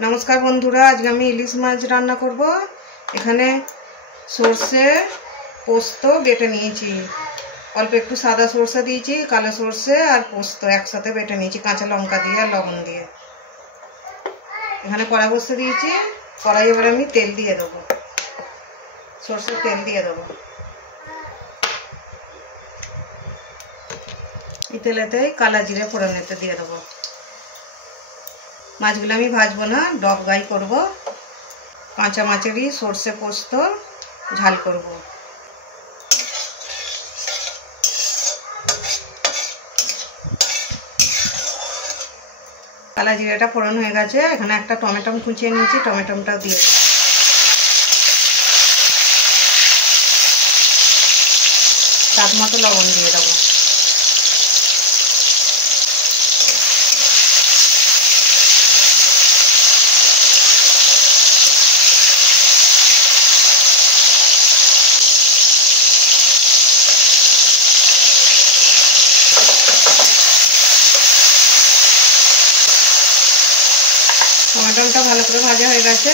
नमस्कार बंधुरा, आज के इलिश माछ रान्ना करब। एखाने सर्षे पोस्त बेटे निয়েছি, अल्प एकटू सादा सर्षे दिয়েছি, कालो सर्षे और पोस्त एकसाथे बेटे निয়েছি, काँचा लंका दिए और लवण दिए। एखाने कड़ाई बसिয়ে দিয়েছি, कड़ाई এবার আমি তেল দিয়ে দেব, সরষের তেল দিয়ে দেব। এই তেলেতে কালা জিরে ফোড়নেতে দিয়ে দেব। মাছগুলো আমি ভাজবো না, ডব গাই করব। কাঁচা মাছেরই সরষে পোস্ত ঝাল করব। কালা জিরাটা ফোড়ন হয়ে গেছে, এখানে একটা টমেটো কুচিয়ে নিয়েছি, টমেটোটা দিয়ে দেব। স্বাদ মতো লবণ দিয়ে দেবো। टमेटोटा भालो करे भाजा हो गेছে,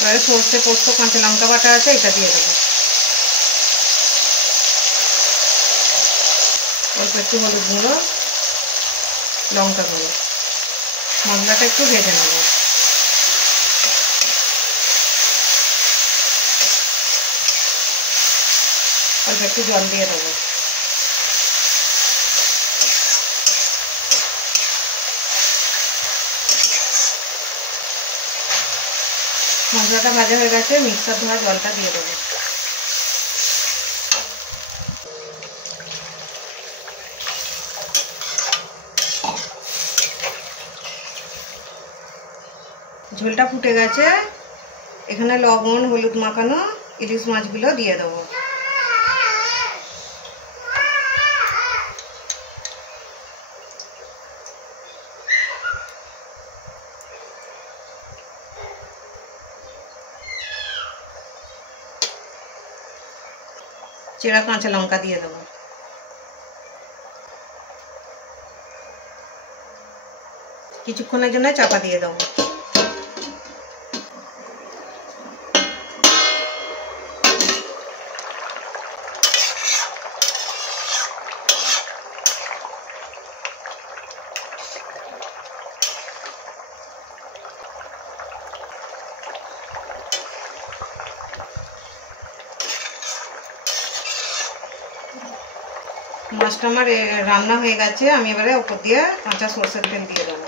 এবারে সরষে পোস্ত কাঁচা লঙ্কা বাটা আছে, এটা দিয়ে দেব। অল্প একটু হলুদ গুঁড়ো, লঙ্কা গুঁড়ো, মশলাটা একটু ভেজে নেব। অল্প একটু জল দিয়ে দেবো। মশলাটা ভাজা হয়ে গেছে, মিক্সার ধোয়া জলটা দিয়ে দেবো। ঝোলটা ফুটে গেছে, এখানে লবণ হলুদ মাখানো ইলিশ মাছগুলো দিয়ে দেবো। চেরা কাঁচা লঙ্কা দিয়ে দেবো। কিছুক্ষণের জন্য চাপা দিয়ে দেবো। মাছটা আমার রান্না হয়ে গেছে, আমি এবারে উপর দিয়ে কাঁচা সরষের তেল দিয়ে দেবো।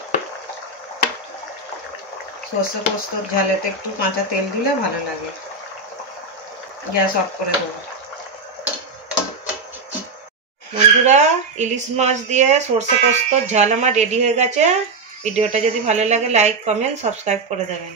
সরষে পোস্তর ঝালেতে একটু কাঁচা তেল দিলে ভালো লাগে। গ্যাস অফ করে দেবো। বন্ধুরা, ইলিশ মাছ দিয়ে সরষে পোস্তর ঝাল আমার রেডি হয়ে গেছে। ভিডিওটা যদি ভালো লাগে লাইক কমেন্ট সাবস্ক্রাইব করে দেবেন।